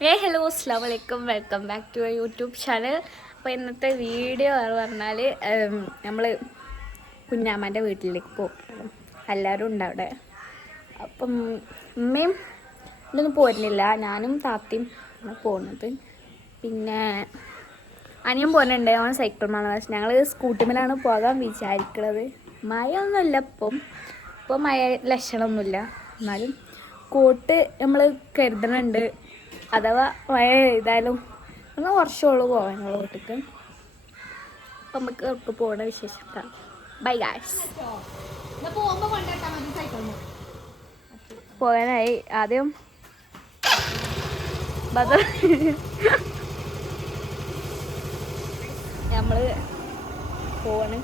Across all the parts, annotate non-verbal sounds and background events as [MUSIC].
ഏ ഹലോ അസ്സാം വലൈക്കും welcome back to YouTube channel അപ്പോൾ ഇന്നത്തെ വീഡിയോ എന്ന് പറഞ്ഞാൽ നമ്മൾ കുഞ്ഞാമ്മന്റെ വീട്ടിലേക്ക് പോകും. എല്ലാവരും ഉണ്ട് അവിടെ. അപ്പം ഉമ്മയും ഇതൊന്നും പോരുന്നില്ല. ഞാനും താത്തയും പോകുന്നത്. പിന്നെ അനിയും പോകുന്നുണ്ട് അവൻ സൈക്കിൾ പക്ഷെ ഞങ്ങൾ സ്കൂട്ടിമേലാണ് പോകാൻ വിചാരിക്കുന്നത് മഴയൊന്നുമില്ല ഇപ്പം. ഇപ്പം മഴ ലക്ഷണമൊന്നുമില്ല. എന്നാലും കോട്ട് നമ്മൾ കരുതണുണ്ട്. അഥവാ മഴ പെയ്താലും ഒന്ന് വർഷമുള്ളൂ പോകാനുള്ള വീട്ടിക്ക്. അപ്പം നമുക്ക് അവർക്ക് പോകണ വിശേഷം ബൈ ഗാസ് പോകാനായി. ആദ്യം ബദർ [LAUGHS] നമ്മൾ പോവാണ്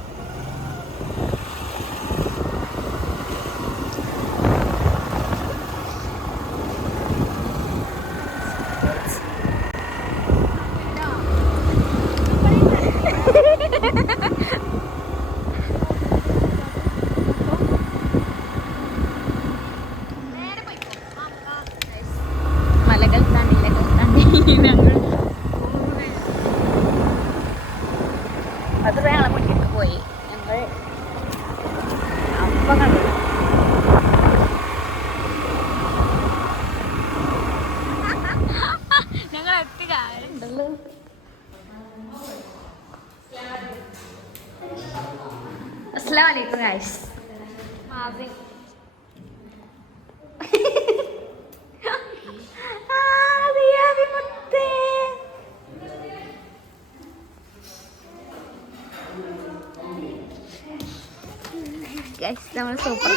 മലകൾ താണ്ടി ഇലകൾ താണ്ടി ഞങ്ങൾ അത് ഞങ്ങളെ മുന്നിട്ട് പോയി ഞങ്ങൾ അപ്പം കണ്ടു ഞങ്ങൾ എത്തി കാര്യമുണ്ടല്ലോ അസ്സലാമു അലൈക്കും ഗൈസ് നമ്മൾ സൂപ്പർ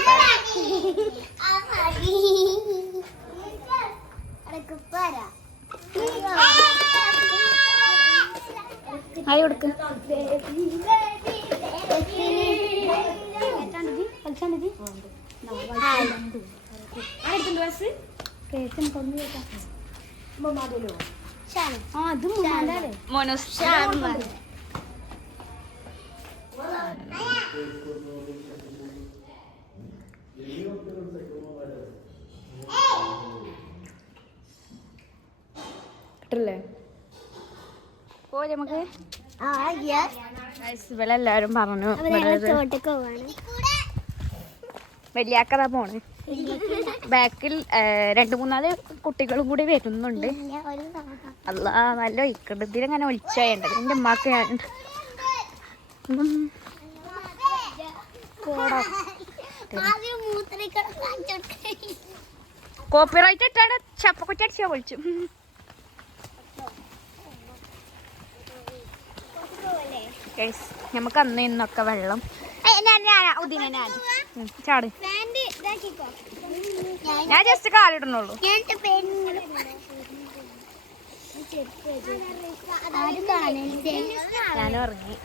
ആയി കൊടുക്ക് മോനോസ് കിട്ടില്ലേ? പോ നമുക്ക്. എല്ലാവരും പറഞ്ഞു വലിയാക്കഥ പോണ് ബാക്കിൽ രണ്ട് മൂന്നാൽ കുട്ടികളും കൂടി വരുന്നുണ്ട്. അല്ല നല്ല ഒഴിക്കുന്നുണ്ട് ഇതിലിങ്ങനെ ഒളിച്ചായുണ്ട്? എന്റെ ഉമ്മാക്ക് ഞാൻ. കോപ്പിറൈറ്റ് ഇട്ടാണ് ചപ്പക്കുറ്റി അടിച്ചാ പൊളിച്ചു. ഗൈസ് നമുക്ക് അന്ന് ഇന്നൊക്കെ വെള്ളം ഞാൻ ചാട്. ജസ്റ്റ് കാലിടുന്നുള്ളൂ ഞാൻ ഇറങ്ങി.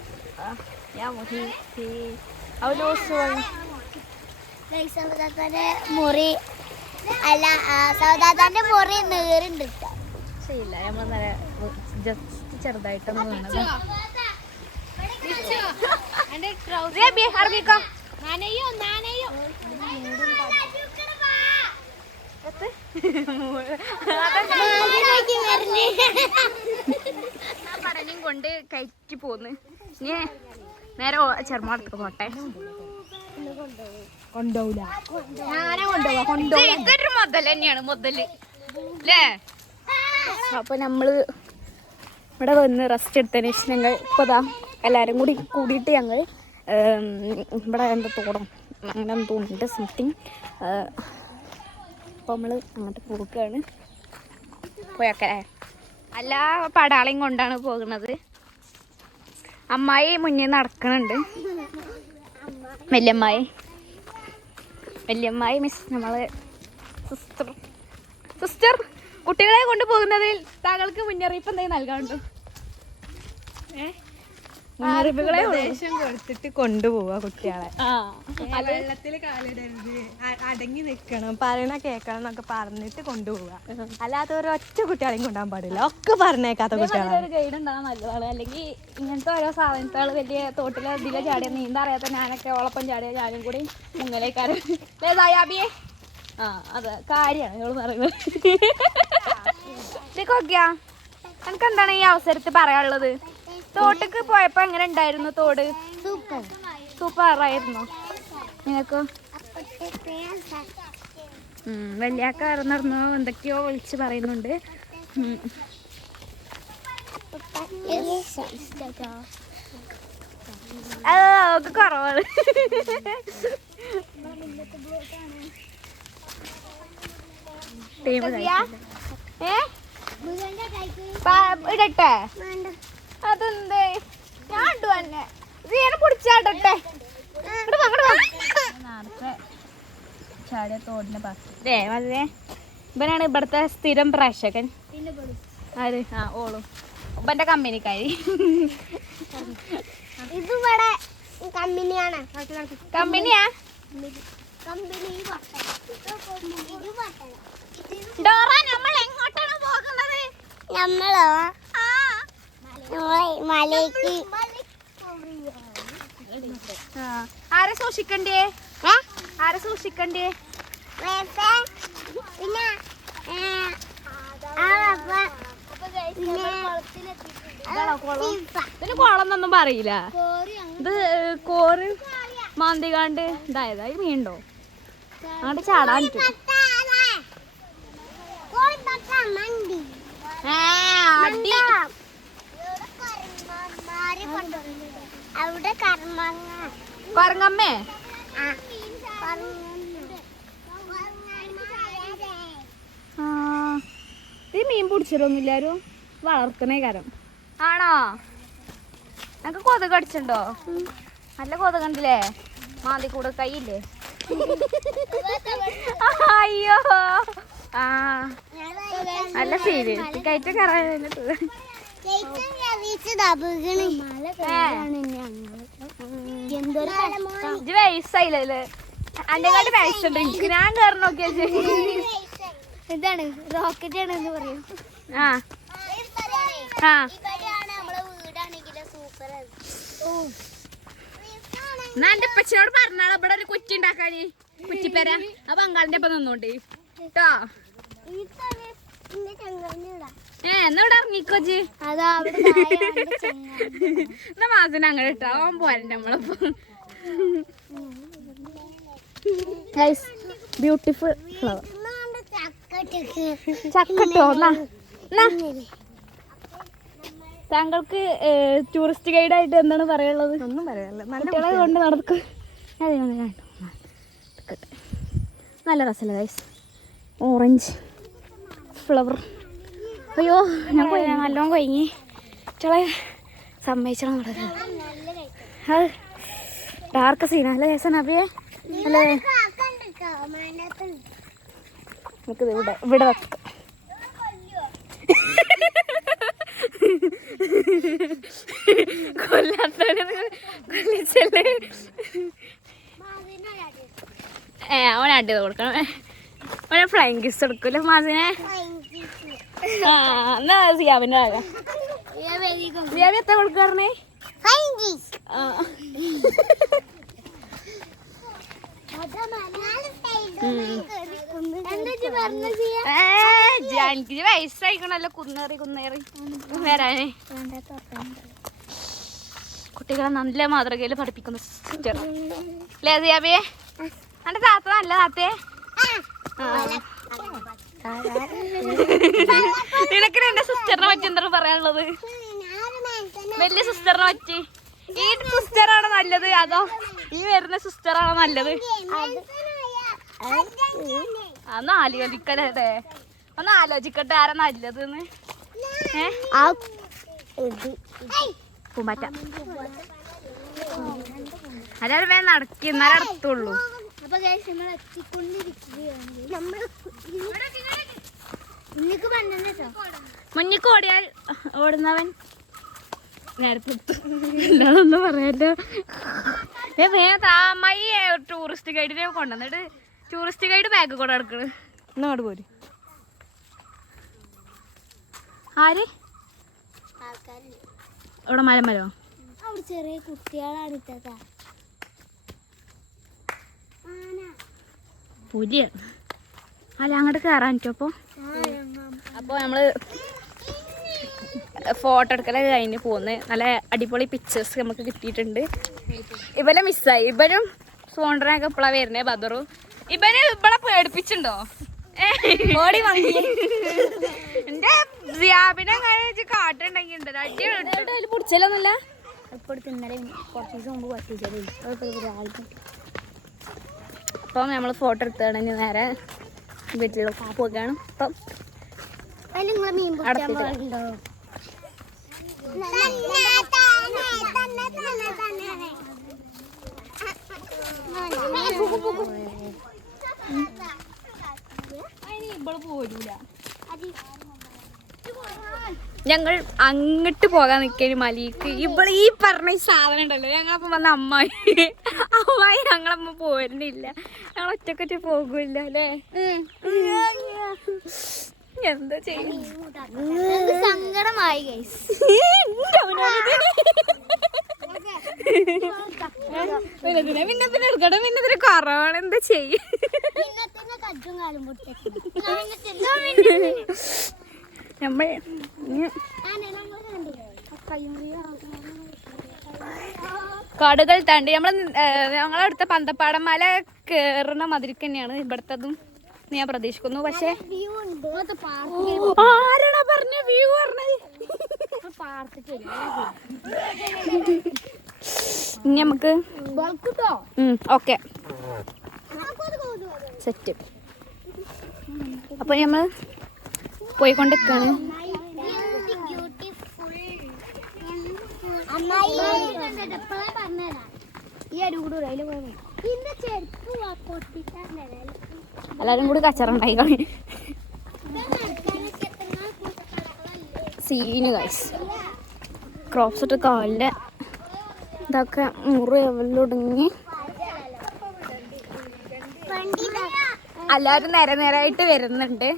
സൗദാത്താന്റെ മുറി. അല്ല സൗദാത്താന്റെ മുറി നേരിണ്ട് ചെയ്യില്ല ശരിയില്ല നമ്മൾ ജസ്റ്റ് ചെറുതായിട്ടൊന്ന് പഠനം കൊണ്ട് കയറ്റി പോന്ന്. ഇനി നേരെ ചെറുമാടത്തേക്ക് പോട്ടെ. ഇത് ഇതൊരു മുതൽ തന്നെയാണ് മുതൽ. അല്ലേ അപ്പൊ നമ്മൾ ഇവിടെ വന്ന് റെസ്റ്റ് എടുത്തതിന് ശേഷം ഞങ്ങൾ ഇപ്പൊ ദാ എല്ലാരും കൂടി കൂടിയിട്ട് ഞങ്ങൾ ഇവിടെ എന്താ തോടം അങ്ങനെ തോന്നുന്നുണ്ട് സംതിങ് അപ്പോൾ നമ്മൾ അങ്ങോട്ട് പോവുകയാണ്. പോയാക്കല്ലേ അല്ല പടാളയും കൊണ്ടാണ് പോകുന്നത്. അമ്മായി മുന്നേ നടക്കണുണ്ട്. വല്യമ്മായി. വല്യമ്മായി മിസ് നമ്മൾ സിസ്റ്റർ സിസ്റ്റർ കുട്ടികളെ കൊണ്ടുപോകുന്നതിൽ താങ്കൾക്ക് മുന്നറിയിപ്പ് എന്തെങ്കിലും നൽകാനുണ്ടോ? ഏ? ഉള്ളൂ. ഉപദേശം കൊടുത്തിട്ട് കൊണ്ടുപോവാ കുട്ടികളെ. വെള്ളത്തിൽ കാലിടരുത് അടങ്ങി നിൽക്കണം പറയണ കേക്കണം എന്നൊക്കെ പറഞ്ഞിട്ട് കൊണ്ടുപോവാ. അല്ലാതെ ഒരൊറ്റ കുട്ടികളെയും കൊണ്ടുപോകാൻ പാടില്ല. ഒക്കെ പറഞ്ഞേക്കാത്ത കുട്ടികളെ. ഒരു ഗൈഡ് ഉണ്ടാകാൻ നല്ലതാണ്. അല്ലെങ്കിൽ ഇങ്ങനത്തെ ഓരോ സാധനത്തുകൾ വലിയ തോട്ടിലോ ഇതിലോ ചാടിയ നീന്താ അറിയാത്ത ഞാനൊക്കെ ഓളപ്പം ചാടിയ ഞാനും കൂടി മുങ്ങലേക്കാരൻ ദയാബിയെ ആ അതെ കാര്യമാണ് ഇവൾ പറയുന്നത്. എനിക്കെന്താണ് ഈ അവസരത്തിൽ പറയാനുള്ളത്? തോട്ടക്ക് പോയപ്പോ എങ്ങനെ ഉണ്ടായിരുന്നു തോട്? സൂപ്പർ. സൂപ്പറായിരുന്നു നിങ്ങൾക്ക് വലിയാക്ക നടന്നു? എന്തൊക്കെയോ വിളിച്ച് പറയുന്നുണ്ട്. അത് കുറവാണ്. ടീം ഇടട്ടെ? അതെന്തേ? ഞാൻ ഇട്ടു തന്നെ തോടിനെ ഏ അതെ ഇവനാണ് ഇവിടുത്തെ സ്ഥിരം പ്രേക്ഷകൻ. ആര്? ആ ഓളും. ഇവന്റെ കമ്പനിക്കാരി. ഇതിവിടെ കമ്പനിയാണ്. കമ്പനിയാ? കമ്പനി ഡോറ നമ്മൾ എങ്ങോട്ടാണ് പോകുന്നത്? നമ്മളോ നമ്മളെ മലയ്ക്ക്. ആരെ സൂക്ഷിക്കണ്ടേ? ആരെ സൂക്ഷിക്കണ്ടേ? പിന്നെ പിന്നെ കുളന്നൊന്നും പറയില്ല. ഇത് കോറ് മാന്തികാണ്ട് ഇതായതാ ഈ മീനുണ്ടോ? അങ്ങോട്ട് ചാടാൻ ഏ, അടി. അവിടെ കറങ്ങമ്മേ ഈ മീൻ പിടിച്ചിട്ടൊന്നുമില്ലാരും വളർത്തണേ കാരം. ആണോ? ഞങ്ങക്ക് കൊതുക് അടിച്ചിട്ടുണ്ടോ നല്ല കൊതുക് ഉണ്ടല്ലേ? മാന്തി കൂടെ കൈയില്ലേ അയ്യോ. ആ നല്ല സീരിയസ് കയറ്റ കയറാൻ വയസ്സുണ്ട് എനിക്ക് ഞാൻ കയറി നോക്കിയാ ഇതാണ് റോക്കറ്റ് ആണെന്ന് പറയും. ആ. ആ. എന്നാ എന്റെ അപ്പച്ചനോട് പറഞ്ഞാളോ ഇവിടെ ഒരു കുറ്റി ഉണ്ടാക്കാന്. കുറ്റിപ്പേര. ആ ബംഗാളിന്റെ ഒപ്പം നിന്നോണ്ട്. കേട്ടോ ഏ എന്നാ ഇവിടെ ഇറങ്ങിക്കോജ് അതാ അവിടെ താഴെയാണ് ചെങ്ങായി. എന്നാ മാസന അങ്ങനെ ഇട്ടോ. അവൻ പോരണ്ട നമ്മളപ്പോ ബ്യൂട്ടിഫുൾ ഫ്ലവർ ചക്കട്ടോ താങ്കൾക്ക് ടൂറിസ്റ്റ് ഗൈഡ് ആയിട്ട് എന്താണ് പറയാനുള്ളത്? ഒന്നും കുട്ടികളെ കൊണ്ട് നടക്കും. നല്ല രസമല്ല ഗൈസ് ഓറഞ്ച് ഫ്ലവർ. അയ്യോ ഞാൻ കൊയ്യ നല്ലോണം കൊയ്ങ്ങി. ചളെ സമ്മതിച്ചണം നടക്കുക അത് ഡാർക്ക് സീനല്ലേ ഏസൻ അഭിയെ? അല്ലേ. നമുക്കിത് ഇവിടെ ഇവിടെ വെക്കാം. കൊല്ലാത്തവനെ കൊല്ലിച്ചല്ലേ. ഏ അവൻ അടി അവനെ ഫ്ലൈങ് കിസ് എടുക്കൂല മാസിനെ ആ എന്നാ സിയാബിന്റെ ആകാം. സിയാബി എത്ര കൊടുക്കാറേ? എനിക്ക് വയസ്സായിക്കണല്ലോ കുന്നേറി കുന്നേറി. വരാനേ. കുട്ടികളെ നല്ല മാതൃകയിൽ പഠിപ്പിക്കുന്ന. സിസ്റ്റർ അല്ലേ സിയാബിയെ എന്റെ താത്ത നല്ല താത്തേ? ആ. നിനക്ക് എന്റെ സിസ്റ്ററിനെ പറ്റി എന്താണ് പറയാനുള്ളത്? വലിയ സിസ്റ്ററിനെ പറ്റി. ഈ സിസ്റ്ററാണ് നല്ലത്? അതോ ഈ വരുന്ന സിസ്റ്ററാണോ നല്ലത്? അന്ന് ആലോചിക്കലേ ഒന്ന് ആലോചിക്കട്ടെ ആരാ നല്ലത് പൂമ്പാറ്റ. അല്ലാതെ വേഗം നടക്കി എന്നാലേ അടുത്തുള്ളൂ അപ്പൊ നമ്മൾ എത്തിക്കൊണ്ടിരിക്കുകയാണ് നമ്മൾ ഇന്നിക്ക് കേട്ടോ. മുന്നിക്ക് ഓടിയാൽ ഓടുന്നവൻ നേരത്തെ എന്താണെന്ന് പറയാലോ ഏ വേഗം അമ്മായി ടൂറിസ്റ്റ് ഗൈഡിനെ കൊണ്ടുവന്നിട്ട് ടൂറിസ്റ്റ് ഗൈഡ് ബാഗ് കൂടെ എടുക്കണ്. ഇങ്ങോട്ട് പോര്. ആര്? ഇവിടെ മരോ അവിടെ ചെറിയ കുട്ടികളാണ് ഇട്ടതാ. പുലിയ അല്ല അങ്ങോട്ട് കയറാൻ പറ്റുമോ അപ്പോൾ നമ്മൾ ഫോട്ടോ എടുക്കലൊക്കെ കഴിഞ്ഞ് പോന്ന്. നല്ല അടിപൊളി പിക്ചേഴ്സ് നമുക്ക് കിട്ടിയിട്ടുണ്ട്. ഇവനെ മിസ്സായി ഇവനും സോണ്ടറിനൊക്കെ ഇപ്പോഴാണ് വരുന്നത് ബദറും. ഇവന് ഇവിടെ പേടിപ്പിച്ചുണ്ടോ ഓടി എന്റെ ജിയാബിനെ കഴിഞ്ഞ കാട്ടുണ്ടെങ്കിൽ ഉണ്ട്. അടി പിടിച്ചല്ലൊന്നുമില്ല ഇപ്പോൾ ഇന്നലെ കുറച്ച് ദിവസം മുമ്പ് പറ്റിച്ചത്. അപ്പം നമ്മൾ ഫോട്ടോ എടുത്താണെങ്കിൽ നേരെ വീട്ടിൽ പോവുകയാണ് അപ്പം അതിന് നിങ്ങളെ ഞങ്ങൾ അങ്ങോട്ട് പോകാൻ നിൽക്കണി മലിക്ക്. ഇവിടെ ഈ പറഞ്ഞ സാധനം ഉണ്ടല്ലോ ഞങ്ങൾ അപ്പം വന്ന അമ്മായി. അമ്മായി ഞങ്ങളമ്മ പോരുന്നില്ല. ഞങ്ങൾ ഒറ്റക്കൊറ്റ പോകില്ല അല്ലേ? എന്താ ചെയ്യും സങ്കടമായി പിന്നെ പിന്നെ പിന്നെ എടുക്കട്ടെ പിന്നെ ഇതിന് കുറവാണ്. എന്താ ചെയ്യും? നമ്മൾ കാടുകൾ താണ്ടി നമ്മൾ ഞങ്ങളടുത്ത പന്തപ്പാടം മല കയറുന്ന മതിരിക്ക് തന്നെയാണ് ഇവിടുത്തതും ഞാൻ പ്രതീക്ഷിക്കുന്നു. പക്ഷേ ആരാടാ പറഞ്ഞ വ്യൂ പറഞ്ഞത്? ഇനി നമുക്ക് ഓക്കെ സെറ്റ് അപ്പൊ നമ്മൾ പോയിക്കൊണ്ടിരിക്കാണ്. എല്ലാരും കൂടി കച്ചറുണ്ടായി സീന് കാശ് ക്രോപ്സ് ഇട്ട് കാലിന്റെ ഇതൊക്കെ മുറി എവലൊടുങ്ങി എല്ലാവരും നേരെ നേരായിട്ട് വരുന്നുണ്ട്.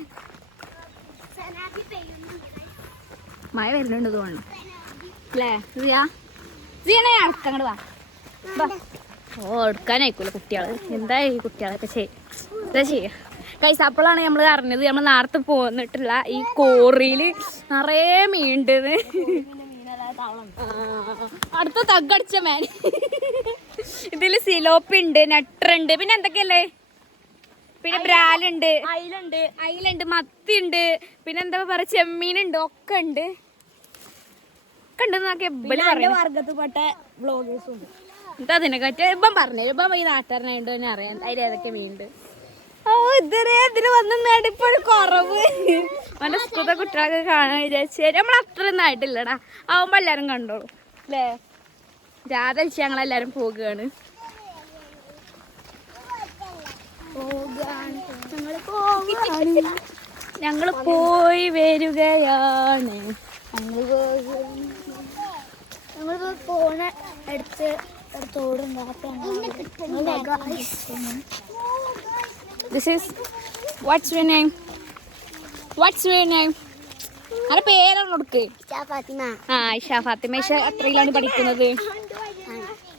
മഴ വരുന്നുണ്ട് തോന്നുന്നു. അല്ലേ സിയാ? സിയണേ അടുത്തങ്ങോട്ട് വാ. വാ. ഓ എടുക്കാനായിക്കൂല കുട്ടികൾ. എന്താ ഈ കുട്ടികളൊക്കെ ചെയ് എന്താ ചെയ്യുക കൈസ് നമ്മൾ അറിഞ്ഞത് നമ്മൾ നേരത്തെ പോന്നിട്ടുള്ള ഈ കോറിയിൽ നിറയെ മീണ്ടെന്ന്. അടുത്ത തഗ്ഗടിച്ച മേൻ. ഇതിൽ സിലോപ്പി ഉണ്ട് നട്ടറുണ്ട് പിന്നെ എന്തൊക്കെയല്ലേ പിന്നെ ബ്രാലുണ്ട്. അയിലുണ്ട്. അയിലുണ്ട് മത്തി ഉണ്ട് പിന്നെ എന്താ പറയാ ചെമ്മീനുണ്ട് ഒക്കെ ഉണ്ട്. ഒക്കെ പറയുന്നത് വർഗത്തിൽപ്പെട്ട ബ്ലോഗേഴ്സ് ഉണ്ട് എന്താ അതിനെ പറ്റി ഇപ്പം പറഞ്ഞു ഇപ്പം ഈ നാട്ടുകാരനായിട്ട് തന്നെ അറിയാം അതിൽ ഏതൊക്കെ മീനുണ്ട്. ഓ ഇതുവരെ ഇതിന് വന്ന് നടിപ്പൊരു കുറവ്. അവന്റെ സ്കൂളത്തെ കുട്ടികളൊക്കെ കാണാൻ വിചാരിച്ചു നമ്മൾ അത്ര ഒന്നും ആയിട്ടില്ലടാ. ആവുമ്പോൾ എല്ലാവരും കണ്ടോളൂ അല്ലേ? രാധ ഞങ്ങളെല്ലാവരും പോകുകയാണ് ഞങ്ങൾ പോയി വരികയാണ്. ഞങ്ങൾ പോണ അടുത്ത് തോടുണ്ട് this is what's your name what's your name ആരെ പേരാണ് കൊടുക്ക് ആ ഇഷ ഫാത്തിമ. ഇഷ എത്രയിലാണ് പഠിക്കുന്നത്?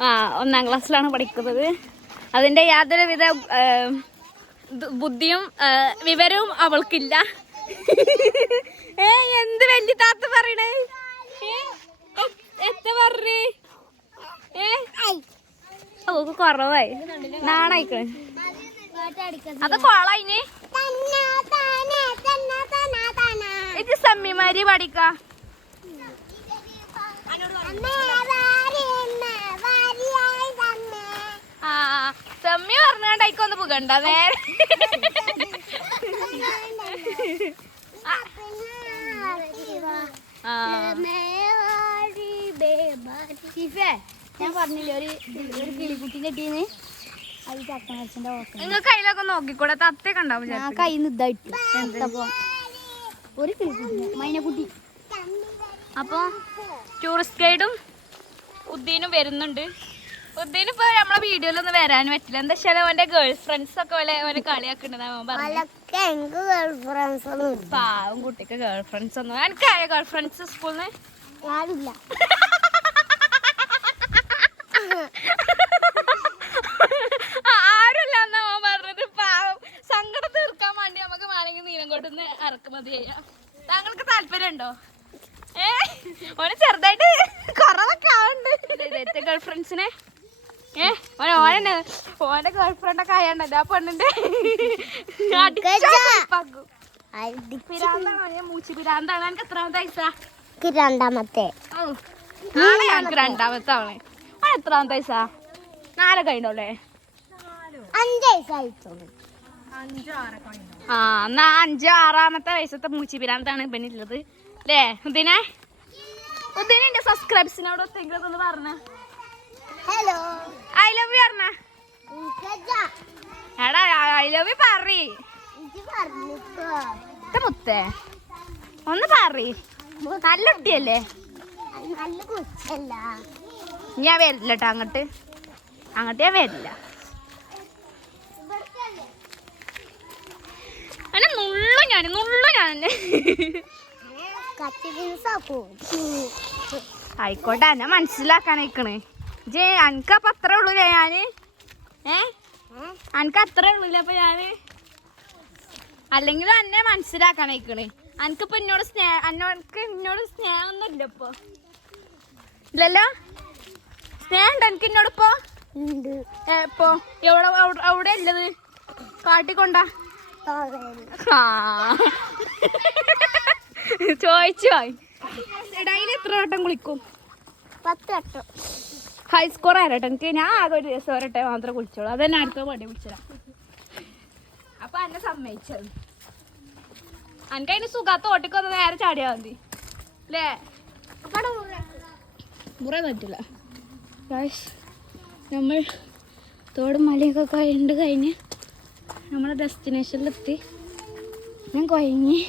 ആ ഒന്നാം ക്ലാസ്സിലാണ് പഠിക്കുന്നത്. അതിന്റെ യാതൊരു വിധ ബുദ്ധിയും വിവരവും അവൾക്കില്ല. ഏ എന്ത് വലിയ താത്ത പറയണേ? എത്ര പറഞ്ഞേ? ഏ? ഓക്ക് കുറവായി. നാണായിക്കണ്. അത് കൊളായിന്. ഇത് സമ്മിമാരി പഠിക്ക. സമ്മി പറഞ്ഞാണ്ടായിക്കൊന്ന് പുകണ്ട നേരെ. ഞാൻ പറഞ്ഞില്ലേ ഒരു ഒരു കിളിക്കുട്ടിന്റെ ടീന്ന് നിങ്ങൾക്ക് അതിലൊക്കെ നോക്കിക്കൂടെ? തത്തൊക്കെ ഉണ്ടാവും ഞാൻ കയ്യിൽ നിന്ന് ഇതായിട്ട് അപ്പൊ ഒരു കിളിക്കുട്ടി മൈനക്കുട്ടി. അപ്പോൾ ടൂറിസ്റ്റ് ഗൈഡും ഉദ്ദീനും വരുന്നുണ്ട്. ഉദ്ദീൻ ഇപ്പോൾ നമ്മളെ വീഡിയോയിലൊന്നും വരാൻ പറ്റില്ല. എന്താ വെച്ചാൽ അവന്റെ ഗേൾ ഫ്രണ്ട്സ് ഒക്കെ അവൻ പറഞ്ഞു. ഗേൾ ഫ്രണ്ട്സ് ഒന്നും പാവം കുട്ടിക്ക് ഗേൾ ഫ്രണ്ട്സ് ഒന്നും എനിക്കായ ഗേൾ ഫ്രണ്ട്സ് സ്കൂളിൽ നിന്ന് ആരുമില്ല എന്നാ അവൻ പറഞ്ഞത്? പാവം. സങ്കടം തീർക്കാൻ വേണ്ടി നമുക്ക് വേണമെങ്കിൽ നീലങ്കോട്ട് നിന്ന് ഇറക്കുമതി ചെയ്യാം. താങ്കൾക്ക് ഏ? ഓന് ചെറുതായിട്ട് കുറവൊക്കെ ആവുന്നുണ്ട്. ഗേൾ ഫ്രണ്ട്സിനെ ഏ ഓന ഓനെ ഓന്റെ ഗേൾ ഫ്രണ്ട് ഒക്കെ ആയാണ്ടല്ലോ ആ പെണ്ണിന്റെ. പിരാന്താണോ ഞാൻ മൂച്ചി പിരാന്താണ് എനിക്ക് എത്രാമത്തെ വയസ്സാ? രണ്ടാമത്തെ. നാളെ ഞങ്ങൾക്ക് രണ്ടാമത്തെ ആവണേ ആ എത്രാമത്തെ വയസ്സാ? നാല് കഴിഞ്ഞോളേ അഞ്ച് വയസ്സായിട്ടുള്ളൂ. അഞ്ചോ ആറൊക്കെ ഉണ്ടാവും ആ എന്നാ അഞ്ച് ആറാമത്തെ വയസ്സത്തെ മൂച്ചി പിരാന്താണ് ഇവനുള്ളത് അല്ലേ ഉദിനെ ഉദിനെ എന്റെ സബ്സ്ക്രൈബ്സിനോട് ഒത്തെങ്കിലും ഒന്ന് പറഞ്ഞ. ഹലോ ഐ ലവ് യു പറഞ്ഞ എടാ ഐ ലവ് യു പറി മുത്തേ. ഒന്ന് പറി നല്ല കുട്ടിയല്ലേ? ഞാൻ വരില്ല കേട്ടോ അങ്ങോട്ട്. അങ്ങോട്ട് ഞാൻ വരില്ല. അന്നെ നുള്ളു ഞാൻ നുള്ളു ഞാൻ ആയിക്കോട്ടെ എന്നെ മനസ്സിലാക്കാനയക്കണ്. ജേ അനക്കപ്പൊ അത്രേ ഉള്ളൂല്ലേ ഞാൻ? ഏ? അനക്ക് അത്രേ ഉള്ളൂല്ലേ അപ്പൊ ഞാൻ? അല്ലെങ്കിലും എന്നെ മനസ്സിലാക്കാനയക്കണ് അനക്കിപ്പോ എന്നോട് സ്നേഹ അന്നോക്ക് എന്നോട് സ്നേഹമൊന്നുമില്ല ഇപ്പൊ. ഇല്ലല്ലോ? സ്നേഹം ഉണ്ട് എനിക്ക് എന്നോട് ഇപ്പൊ ഇപ്പോ? എവിടെ അവിടെ- ഉള്ളത് കാട്ടിക്കൊണ്ടാ ചോയിച്ചു ചോദിച്ചു? ഡൈലി എത്ര വട്ടം കുളിക്കും പത്ത് വട്ടം. ഹൈ സ്കോർ ആയിരട്ടെ. എനിക്ക് ഞാൻ ആകെ ഒരു ദിവസം ഒരട്ടെ മാത്രം കുളിച്ചോളൂ അതന്നെ അടുത്ത പടി കുളിച്ചതാ. അപ്പൊ എന്നെ സമ്മതിച്ചത്. എനിക്ക് അതിന് സുഖത്ത് ഓട്ടിക്ക് നേരെ ചാടിയാ മതി. അല്ലേ? മുറ പറ്റില്ല നമ്മൾ തോടും മലയൊക്കെ കണ്ട് കഴിഞ്ഞ് നമ്മളെ ഡെസ്റ്റിനേഷനിലെത്തി ഞാൻ കൊയങ്ങി.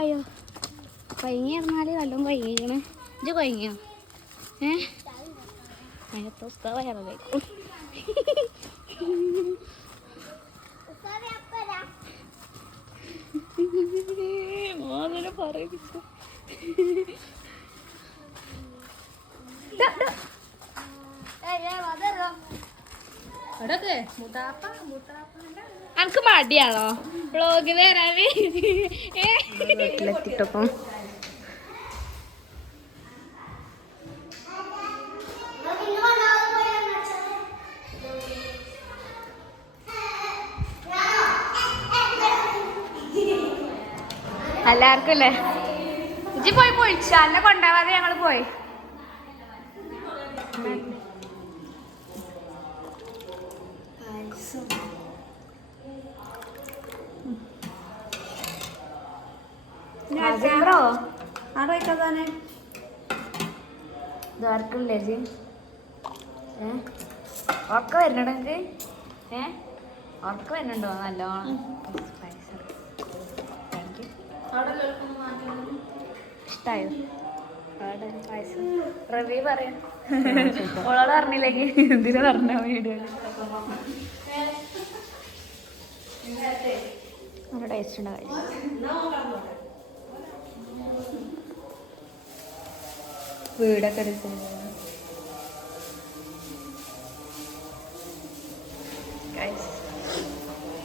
അയ്യോ. കൊയങ്ങി പറഞ്ഞാൽ നല്ലോണം കൊയങ്ങിയാണ് ഇത് കൊയങ്ങിയോ? ഏ അതിനകത്ത് പുസ്തകം വയറ് കഴിക്കും മോനെ പറയിപ്പിച്ചു അനക്ക് മടിയാണോ? വ്ളോഗിൽ വരാൻ വീട്ടിലെത്തിട്ടപ്പം എല്ലാവർക്കും അല്ലേ ഇജ്ജി പോയി പൊളിച്ച അന്നെ കൊണ്ടാവാതെ ഞങ്ങൾ പോയി. ഇതാർക്കില്ലേ ജി ഏ? ഉറക്കം വരുന്നുണ്ടോ എനിക്ക് ഏ? ഉറക്കം വരുന്നുണ്ടോ? നല്ലോണം. ഇഷ്ടായോ? [LAUGHS] അവിടെ റവി പറയാം. ഓളോട് പറഞ്ഞില്ലെങ്കിൽ എന്തിനാ പറഞ്ഞ വീഡിയോ നല്ല ടേസ്റ്റ് ഉണ്ട്? കാര്യം വീടൊക്കെ എടുക്കുന്നത് Guys,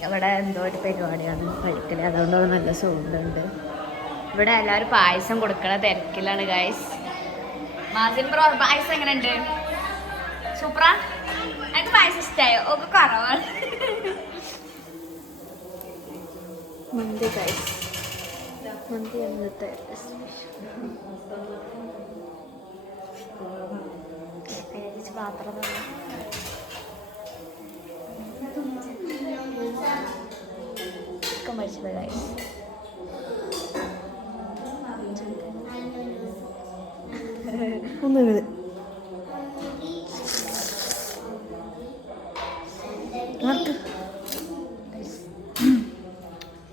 ഇവിടെ എന്തോ ഒരു പരിപാടിയാണ് പഠിക്കൽ അതുകൊണ്ട് നല്ല സുഖമുണ്ട് ഇവിടെ എല്ലാവരും പായസം കൊടുക്കണ തിരക്കിലാണ് ഗൈസ് ബ്രോ പായസം എങ്ങനെയുണ്ട്? സൂപ്പറാ എനിക്ക് പായസം ഇഷ്ടമായോ ഒക്കെ കുറവാണ്. മന്തി ഗൈസ് മന്തി അന്നത്തെ പാത്രം തന്നെ. ചിക്കൻ പൊരിച്ചത്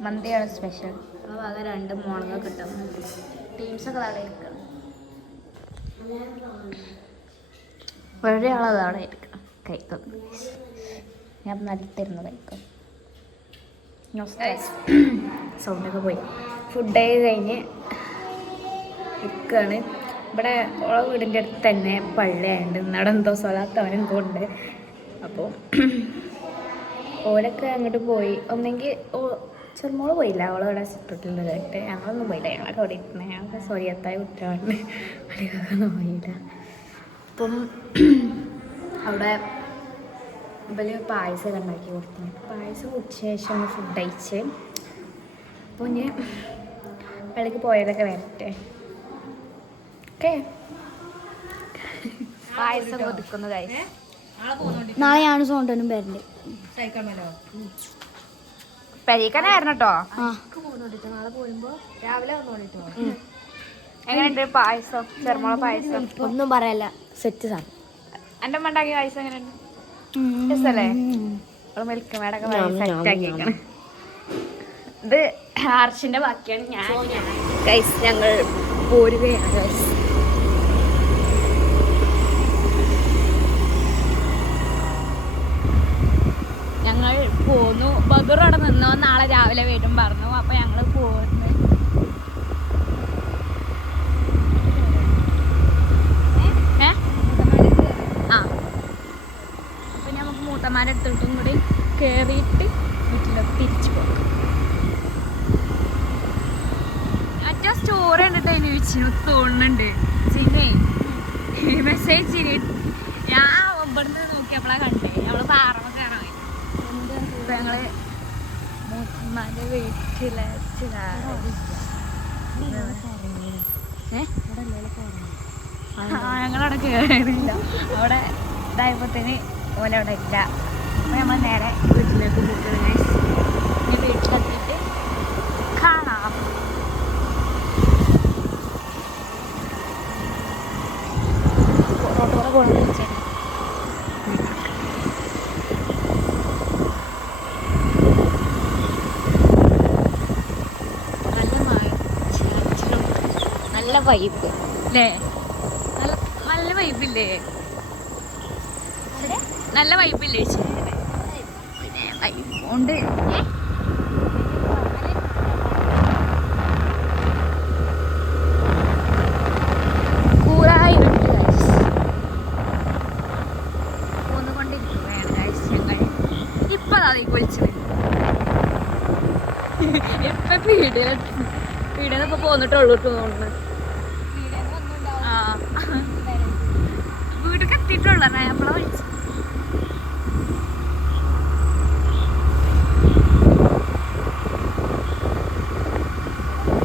മന്തിയാണ് സ്പെഷ്യൽ അപ്പോൾ അത് രണ്ട് മുളക് കിട്ടും. ടീംസൊക്കെ അവിടെ ഇരിക്കണം. ഒരാളത് അവിടെ ഇരിക്കണം കഴിക്കും ഞാൻ നടത്തിരുന്നു കഴിക്കും സൗണ്ടൊക്കെ പോയി. ഫുഡ് ആയി കഴിഞ്ഞ് ഇരിക്കുകയാണ് ഇവിടെ ഓള വീടിന്റെ അടുത്ത് തന്നെ പള്ളിയായുണ്ട് നടന്തോ സ്വലാത്തവനും കൊണ്ട് അപ്പോൾ ഓലൊക്കെ അങ്ങോട്ട് പോയി. ഒന്നെങ്കിൽ ഓ ചെറുമോൾ പോയില്ല. അവളവിടെ സിറ്റൗട്ടിൽ കേട്ട്. ഞങ്ങളൊന്നും പോയില്ല. ഞങ്ങളൊക്കെ അവിടെ ഇരുന്നേ. ഞങ്ങൾക്ക് സ്വരിയത്തായ കുറ്റമാണ് [LAUGHS] പോയില്ല. അപ്പം അവിടെ ഇവൽ പായസം ഉണ്ടാക്കി കൊടുത്തു. പായസം കുടിച്ച ശേഷം ഫുഡ് കഴിച്ച്. അപ്പോൾ ഞാൻ പള്ളിക്ക് പോയതൊക്കെ വരട്ടെ. ഓക്കെ? പായസം കൊതിക്കുന്നു നാളെയാണ് സോണ്ടനും വരണ്ട് പരീക്കനായിരുന്നു കേട്ടോ എങ്ങനെയുണ്ട് പായസം? ചെറുമുള പായസം? ഒന്നും പറയല്ല. സെറ്റ് സാർ എന്റെ അമ്മ ഉണ്ടാക്കിയ പായസം എങ്ങനെയുണ്ട്? രസല്ലേ? മിൽക്ക് മേടൊക്കെ ഇത് ആർച്ചിന്റെ ബാക്കിയാണ്. ഞാൻ ഗൈസ് ഞങ്ങൾ പോരുകയാണ് ഗൈസ് ഞങ്ങൾ പോന്നു. ബദർ അവിടെ നിന്നോ? നാളെ രാവിലെ വീട്ടും പറഞ്ഞു. അപ്പൊ ഞങ്ങൾ പോന്നു ഏ ആ അപ്പൊ മൂത്തമാരെ അടുത്തോട്ടും കൂടി കേറിയിട്ട് വീട്ടിലേക്ക് തിരിച്ചു പോകും. മറ്റേ സ്റ്റോറി കണ്ടിട്ട് അതിന് വെച്ചിന് തോന്നുന്നുണ്ട്. ചിന്നേ ഈ മെസ്സേജ് ചിരി ഞാൻ ഇവിടുന്ന് നോക്കിയപ്പോഴാണ് കണ്ടേ. നമ്മൾ പാറമ കയറാൻ ഞങ്ങൾ ഏ? ആ ഞങ്ങളവിടെ കയറിയില്ല അവിടെ ഇതായപ്പോ ഓല അവിടെ ഇല്ല അപ്പോൾ നമ്മൾ നേരെ വീട്ടിലേക്ക് പോകുന്നത് ഗൈസ് ഇനി വീട്ടിലെത്തിയിട്ട് കാണാം. വിളിച്ചേ. നല്ല വൈബ്. അല്ലേ? നല്ല നല്ല വൈബില്ലേ? നല്ല വൈബില്ലേ? പിന്നെ വൈബ് കൊണ്ട് ഏ? കൂറായിരുട്ട് guys. പോന്നുകൊണ്ടിരിക്കുകയാണ് guys ഞങ്ങൾ. ഇപ്പൊ പീടിയ പീടിയ ഇപ്പൊ പോന്നിട്ടുള്ളൂ തോന്നുന്നു ആ വീട്ടിൽ എത്തിയിട്ടുള്ള എപ്പോഴാ വിളിച്ചു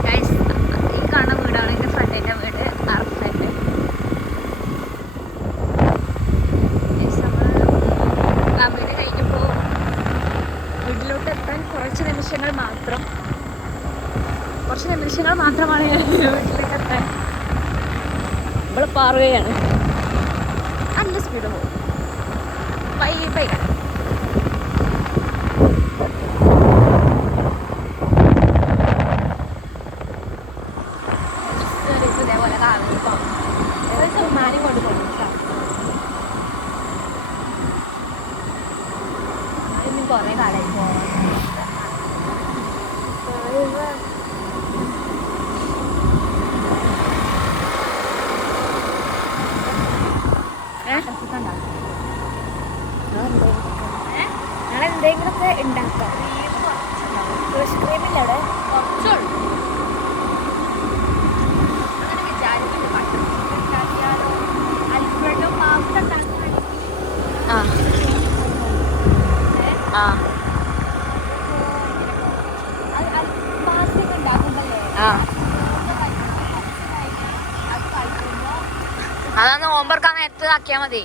Guys, ഈ കാണുന്ന വീടാണ് എന്റെ ഫ്രണ്ടിന്റെ വീട് അർഫന്റെ ആ വീട് കഴിഞ്ഞപ്പോൾ വീട്ടിലോട്ട് എത്താൻ കുറച്ച് നിമിഷങ്ങൾ മാത്രം കുറച്ച് നിമിഷങ്ങൾ മാത്രമാണ് ഞാൻ വീട്ടിലേക്ക് എത്താൻ നമ്മൾ പാറുകയാണ് നല്ല സ്പീഡ് പോകും ബൈ ബൈ ഇതേപോലെ കാണുന്നു മാറി കൊണ്ട് പോകും ഇനി കുറേ കാലമായി പോകാം ഞങ്ങൾ എന്തെങ്കിലുമൊക്കെ ഉണ്ടാക്കാം ഫ്രഷ് ക്രീമില്ല അവിടെ കുറച്ചുള്ളൂ അങ്ങനെ വിചാരിക്കുന്നുണ്ട് ബട്ടർ ചിക്കൻ ഉണ്ടാക്കിയാലോ അൽഫ്രഡോ പാസ്ത ഉണ്ടാക്കുകയാണെങ്കിൽ ആ ആ ആ അതൊന്ന് ഓമ്പർക്കാൻ ആക്കിയാ മതി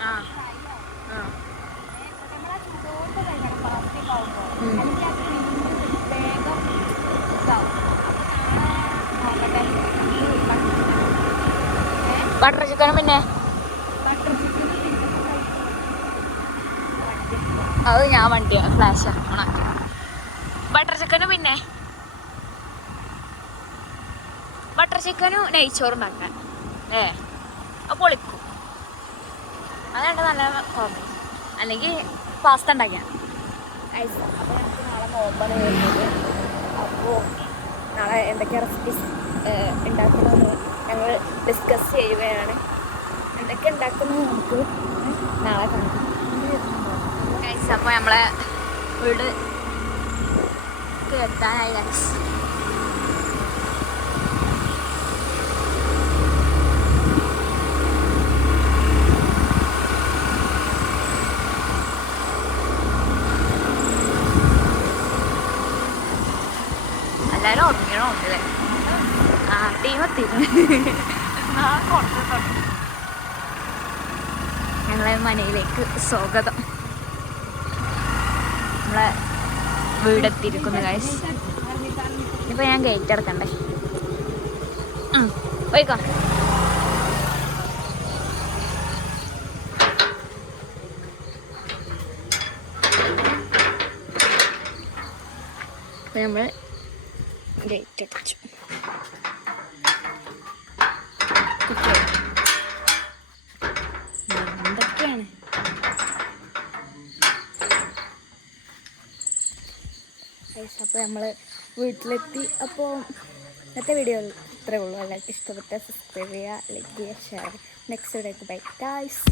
ആ. ആ. ബട്ടർ ചിക്കനും പിന്നെ? അത് ഞാൻ വണ്ടി ഫ്ലാഷ് ഓണാക്കി ബട്ടർ ചിക്കനും പിന്നെ? ബട്ടർ ചിക്കനും നെയ്ച്ചോറും ഉണ്ടാക്കാൻ ഏ അത് പൊളിക്കും. അതാണ് നല്ല കോമ്പിനേഷൻ അല്ലെങ്കിൽ പാസ്ത ഉണ്ടാക്കിയാണ് അപ്പോൾ നമുക്ക് നാളെ നോമ്പാണ് വരുന്നത്. അപ്പോൾ നാളെ എന്തൊക്കെ റെസിപ്പീസ് ഉണ്ടാക്കണമെന്ന് ഞങ്ങൾ ഡിസ്കസ് ചെയ്യുകയാണ്. എന്തൊക്കെ ഉണ്ടാക്കുന്നത് നമുക്ക് നാളെ കാണാം. അപ്പോൾ നമ്മളെ വീട് എത്താനായി ഗൈസ് എല്ലാരും ഉറങ്ങണോ ഉണ്ടല്ലേ ആ ടീം എത്തിയിരുന്നു [LAUGHS] ഞങ്ങളെ മനയിലേക്ക് സ്വാഗതം. നമ്മളെ വീടെത്തിയിരിക്കുന്നു കാശ് ഇപ്പൊ ഞാൻ ഗേറ്റ് അടക്കണ്ടേ ഉം, പോയിക്കോ. നമ്മൾ ഗേറ്റ് അടച്ചു അപ്പോൾ നമ്മൾ വീട്ടിലെത്തി. അപ്പോൾ ഇന്നത്തെ വീഡിയോ ഇത്രേ ഉള്ളൂ. എല്ലാവർക്കും ഇഷ്ടപ്പെട്ട സബ്സ്ക്രൈബ് ചെയ്യുക ലൈക്ക് ചെയ്യുക share next video bye guys